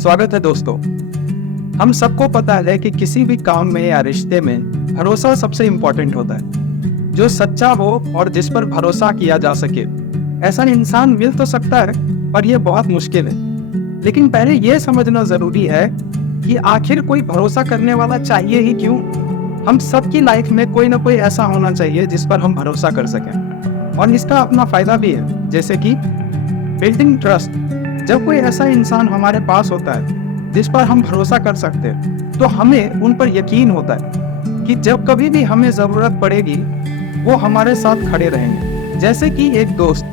स्वागत है दोस्तों। हम सबको पता है कि किसी भी काम में या रिश्ते में भरोसा सबसे इम्पोर्टेंट होता है। जो सच्चा हो और जिस पर भरोसा किया जा सके, ऐसा इंसान मिल तो सकता है पर यह बहुत मुश्किल है। लेकिन पहले यह समझना जरूरी है कि आखिर कोई भरोसा करने वाला चाहिए ही क्यों। हम सबकी लाइफ में कोई ना कोई ऐसा होना चाहिए जिस पर हम भरोसा कर सकें, और इसका अपना फायदा भी है, जैसे कि बिल्डिंग ट्रस्ट। जब कोई ऐसा इंसान हमारे पास होता है जिस पर हम भरोसा कर सकते हैं, तो हमें उन पर यकीन होता है कि जब कभी भी हमें जरूरत पड़ेगी वो हमारे साथ खड़े रहेंगे। जैसे कि एक दोस्त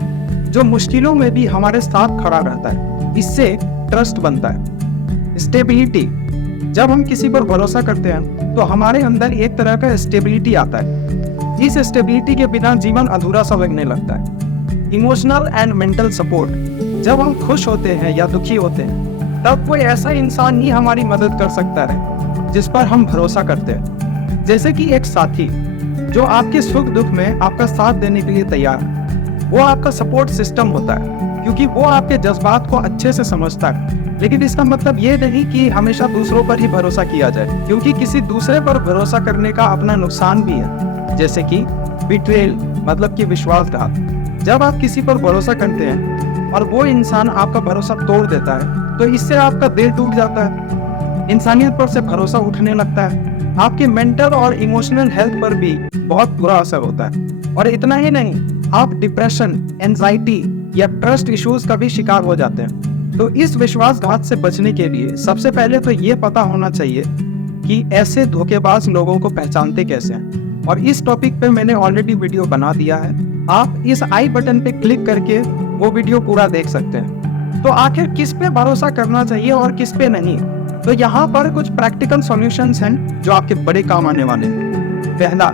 जो मुश्किलों में भी हमारे साथ खड़ा रहता है, इससे ट्रस्ट बनता है। स्टेबिलिटी, जब हम किसी पर भरोसा करते हैं तो हमारे अंदर एक तरह का स्टेबिलिटी आता है। इस स्टेबिलिटी के बिना जीवन अधूरा सा लगने लगता है। इमोशनल एंड मेंटल सपोर्ट, जब हम खुश होते हैं या दुखी होते हैं तब कोई ऐसा इंसान ही हमारी मदद कर सकता है जिस पर हम भरोसा करते हैं। जैसे कि एक साथी जो आपके सुख दुख में आपका साथ देने के लिए तैयार है। वो आपका सपोर्ट सिस्टम होता है क्योंकि वो आपके जज्बात को अच्छे से समझता है। लेकिन इसका मतलब ये नहीं कि हमेशा दूसरों पर ही भरोसा किया जाए, क्योंकि किसी दूसरे पर भरोसा करने का अपना नुकसान भी है, जैसे कि बिट्रेयल, मतलब कि विश्वासघात। जब आप किसी पर भरोसा करते हैं और वो इंसान आपका भरोसा तोड़ देता है तो इससे आपका दिल टूट जाता है, इंसानियत पर से भरोसा उठने लगता है, आपके मेंटल और इमोशनल हेल्थ पर भी बहुत बुरा असर होता है। और इतना ही नहीं, आप डिप्रेशन, एंजाइटी या ट्रस्ट इश्यूज का भी शिकार हो जाते हैं। तो इस विश्वासघात से बचने के लिए सबसे पहले तो ये पता होना चाहिए कि ऐसे धोखेबाज लोगों को पहचानते कैसे हैं। और इस टॉपिक पे मैंने ऑलरेडी वीडियो बना दिया है, आप इस आई बटन पे क्लिक करके वो वीडियो पूरा देख सकते हैं। तो आखिर किस पे भरोसा करना चाहिए और किस पे नहीं, तो यहाँ पर कुछ प्रैक्टिकल सॉल्यूशंस हैं जो आपके बड़े काम आने वाले हैं। पहला,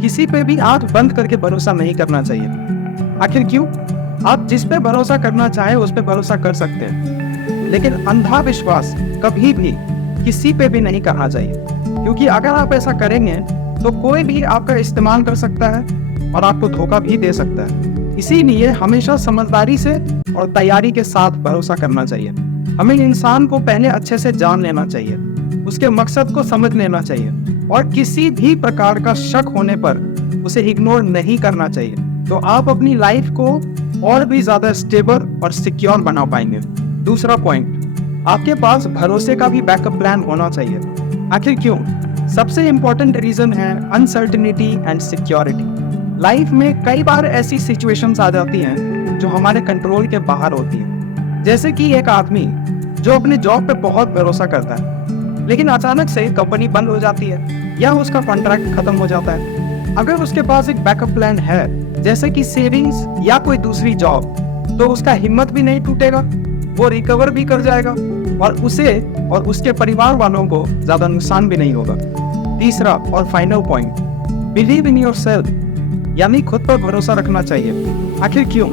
किसी पे भी आंख बंद करके भरोसा नहीं करना चाहिए। आखिर क्यों? आप जिस पे भरोसा करना चाहे उस पे भरोसा कर सकते हैं, लेकिन अंधा विश्वास कभी भी किसी पे भी नहीं करना चाहिए, क्योंकि अगर आप ऐसा करेंगे तो कोई भी आपका इस्तेमाल कर सकता है और आपको धोखा भी दे सकता है। इसीलिए हमेशा समझदारी से और तैयारी के साथ भरोसा करना चाहिए। हमें इंसान को पहले अच्छे से जान लेना चाहिए, उसके मकसद को समझ लेना चाहिए, और किसी भी प्रकार का शक होने पर उसे इग्नोर नहीं करना चाहिए। तो आप अपनी लाइफ को और भी ज्यादा स्टेबल और सिक्योर बना पाएंगे। दूसरा पॉइंट, आपके पास भरोसे का भी बैकअप प्लान होना चाहिए। आखिर क्यों? सबसे इंपॉर्टेंट रीजन है अनसर्टेनिटी एंड सिक्योरिटी। लाइफ में कई बार ऐसी सिचुएशंस आ जाती हैं जो हमारे कंट्रोल के बाहर होती है। जैसे कि एक आदमी जो अपने जॉब पे बहुत भरोसा करता है, लेकिन अचानक से कंपनी बंद हो जाती है या उसका कॉन्ट्रैक्ट खत्म हो जाता है। अगर उसके पास एक बैकअप प्लान है, जैसे कि सेविंग्स या कोई दूसरी जॉब, तो उसका हिम्मत भी नहीं टूटेगा, वो रिकवर भी कर जाएगा और उसे और उसके परिवार वालों को ज्यादा नुकसान भी नहीं होगा। तीसरा और final point, believe in yourself, यानी खुद पर भरोसा रखना चाहिए। आखिर क्यों?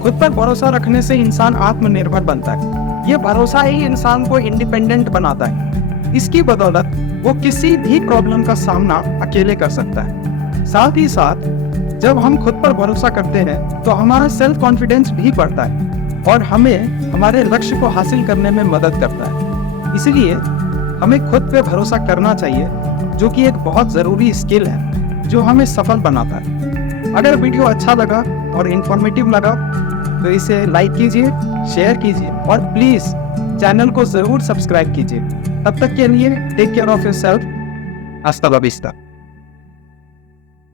खुद पर भरोसा रखने से इंसान आत्मनिर्भर बनता है। ये भरोसा ही इंसान को इंडिपेंडेंट बनाता है। इसकी बदौलत वो किसी भी प्रॉब्लम का सामना अकेले कर सकता है। साथ ही साथ जब हम खुद पर भरोसा करते हैं तो हमारा सेल्फ कॉन्फिडेंस भी बढ़ता है और हमें हमारे लक्ष्य को हासिल करने में मदद करता है। इसलिए हमें खुद पे भरोसा करना चाहिए, जो कि एक बहुत जरूरी स्किल है जो हमें सफल बनाता है। अगर वीडियो अच्छा लगा और इंफॉर्मेटिव लगा तो इसे लाइक कीजिए, शेयर कीजिए और प्लीज चैनल को जरूर सब्सक्राइब कीजिए। तब तक के लिए टेक केयर ऑफ योरसेल्फ। हस्ता ला विस्ता।